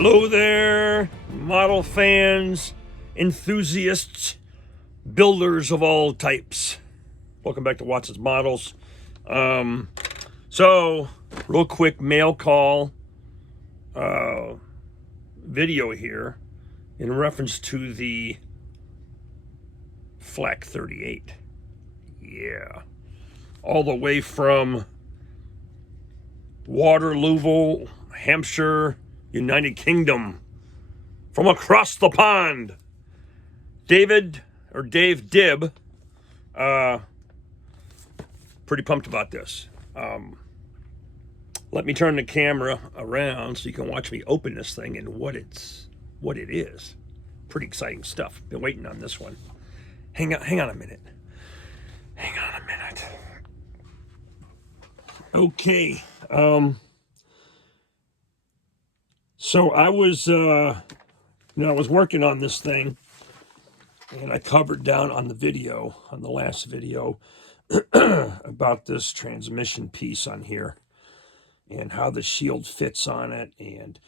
Hello there, model fans, enthusiasts, builders of all types. Welcome back to Watson's Models. So, real quick mail call video here in reference to the Flak 38. Yeah. All the way from Waterloo, Hampshire, United Kingdom, from across the pond. Dave Dibb, pretty pumped about this. Let me turn the camera around so you can watch me open this thing and what it is. Pretty exciting stuff. Been waiting on this one. Hang on a minute. Okay. So I was, I was working on this thing, and I covered down on the last video, about this transmission piece on here, and how the shield fits on it, and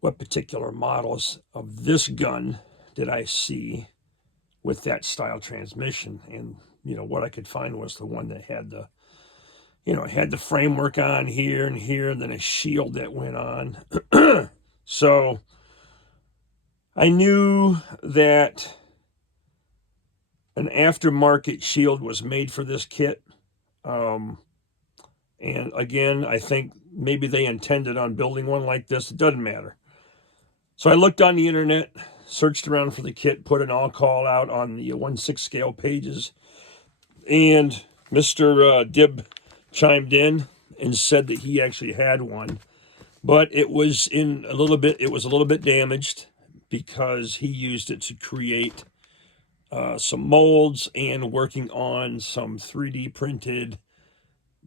what particular models of this gun did I see with that style transmission. And, what I could find was the one that had the, had the framework on here and here, and then a shield that went on. So I knew that an aftermarket shield was made for this kit. And again, I think maybe they intended on building one like this. It doesn't matter. So I looked on the internet, searched around for the kit, put an all call out on the 1/6 scale pages, and Mr. Dibb chimed in and said that he actually had one, but it was a little bit damaged because he used it to create some molds and working on some 3D printed,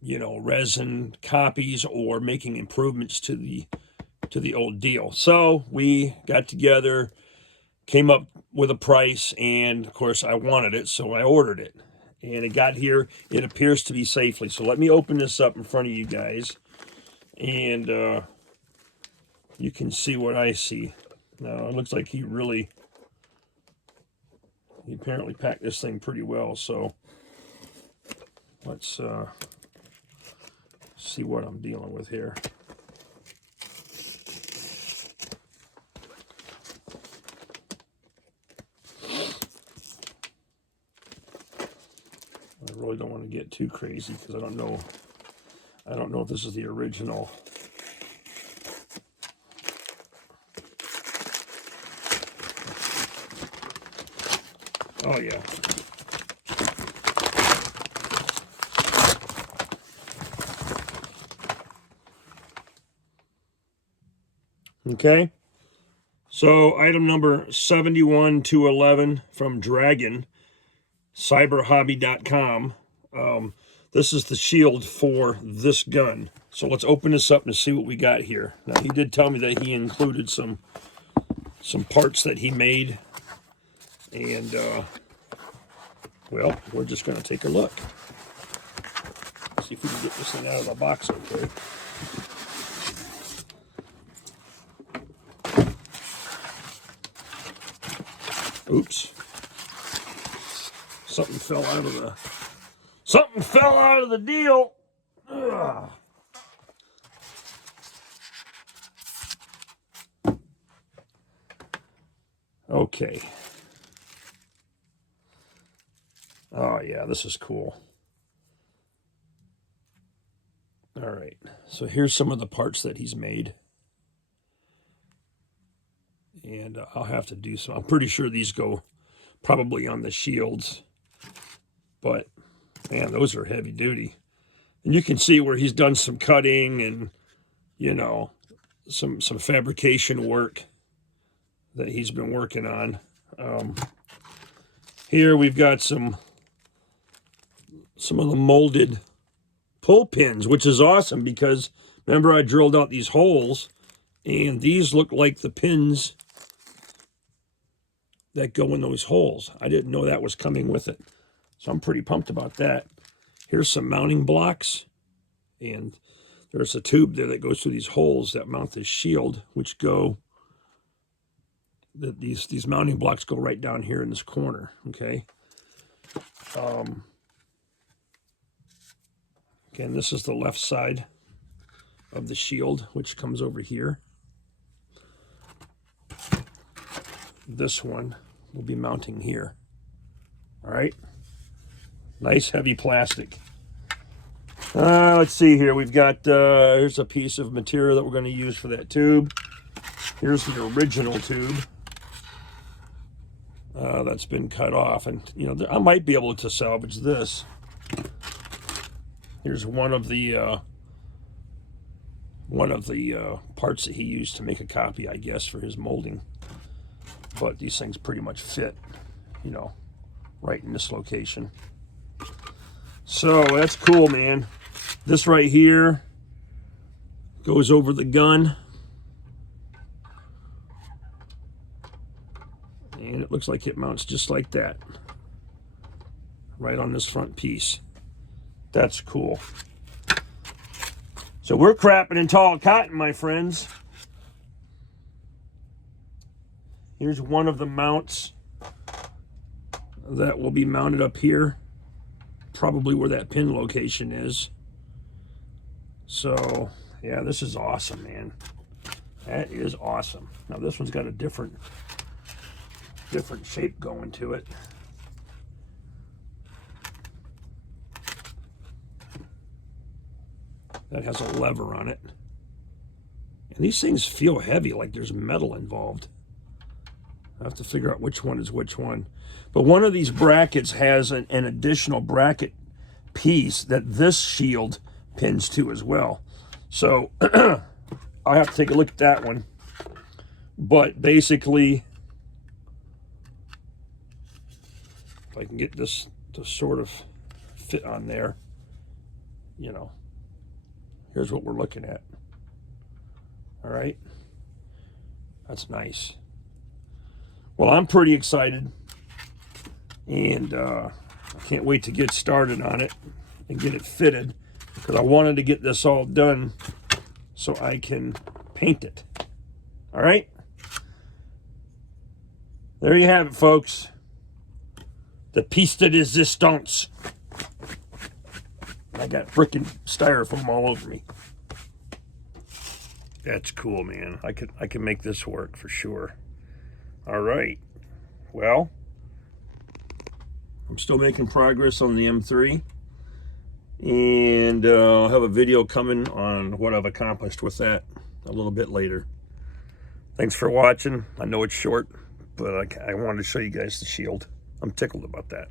resin copies or making improvements to the old deal. So we got together, came up with a price, and of course I wanted it, so I ordered it. And it got here, it appears to be safely. So let me open this up in front of you guys, and you can see what I see. Now, it looks like he apparently packed this thing pretty well, so let's see what I'm dealing with here. I really don't want to get too crazy because I don't know if this is the original. Oh yeah. Okay. So item number 71211 from Dragon, cyberhobby.com. This is the shield for this gun. So let's open this up and see what we got here. Now, he did tell me that he included some parts that he made. And, well, we're just going to take a look. See if we can get this thing out of the box okay. Oops. Something fell out of the deal. Ugh. Okay. Oh yeah, this is cool. All right. So here's some of the parts that he's made. And I'll have to do some. I'm pretty sure these go probably on the shields. But, man, those are heavy duty. And you can see where he's done some cutting and, some fabrication work that he's been working on. Here we've got some of the molded pull pins, which is awesome because, remember, I drilled out these holes, and these look like the pins that go in those holes. I didn't know that was coming with it. So I'm pretty pumped about that. Here's some mounting blocks, and there's a tube there that goes through these holes that mount this shield, which go these mounting blocks go right down here in this corner, okay? Again, this is the left side of the shield, which comes over here. This one will be mounting here. All right, nice heavy plastic. Let's see here. We've got, here's a piece of material that we're going to use for that tube. Here's the original tube that's been cut off. And, you know, I might be able to salvage this. Here's one of the parts that he used to make a copy, I guess, for his molding. But these things pretty much fit, you know, right in this location. So that's cool, man. This right here goes over the gun. And it looks like it mounts just like that. Right on this front piece. That's cool. So we're crapping in tall cotton, my friends. Here's one of the mounts that will be mounted up here. Probably where that pin location is. So, yeah, this is awesome, man. That is awesome. Now this one's got a different shape going to it. That has a lever on it. And these things feel heavy, like there's metal involved. I have to figure out which one is which one. But one of these brackets has an additional bracket piece that this shield pins to as well. So I'll have to take a look at that one. But basically, if I can get this to sort of fit on there, you know, here's what we're looking at. All right. That's nice. Well, I'm pretty excited. And I can't wait to get started on it and get it fitted, because I wanted to get this all done so I can paint it. All right. There you have it, folks. The piece de resistance. I got freaking styrofoam all over me. That's cool, man. I can make this work for sure. All right. Well, I'm still making progress on the M3. And I'll have a video coming on what I've accomplished with that a little bit later. Thanks for watching. I know it's short, but I wanted to show you guys the shield. I'm tickled about that.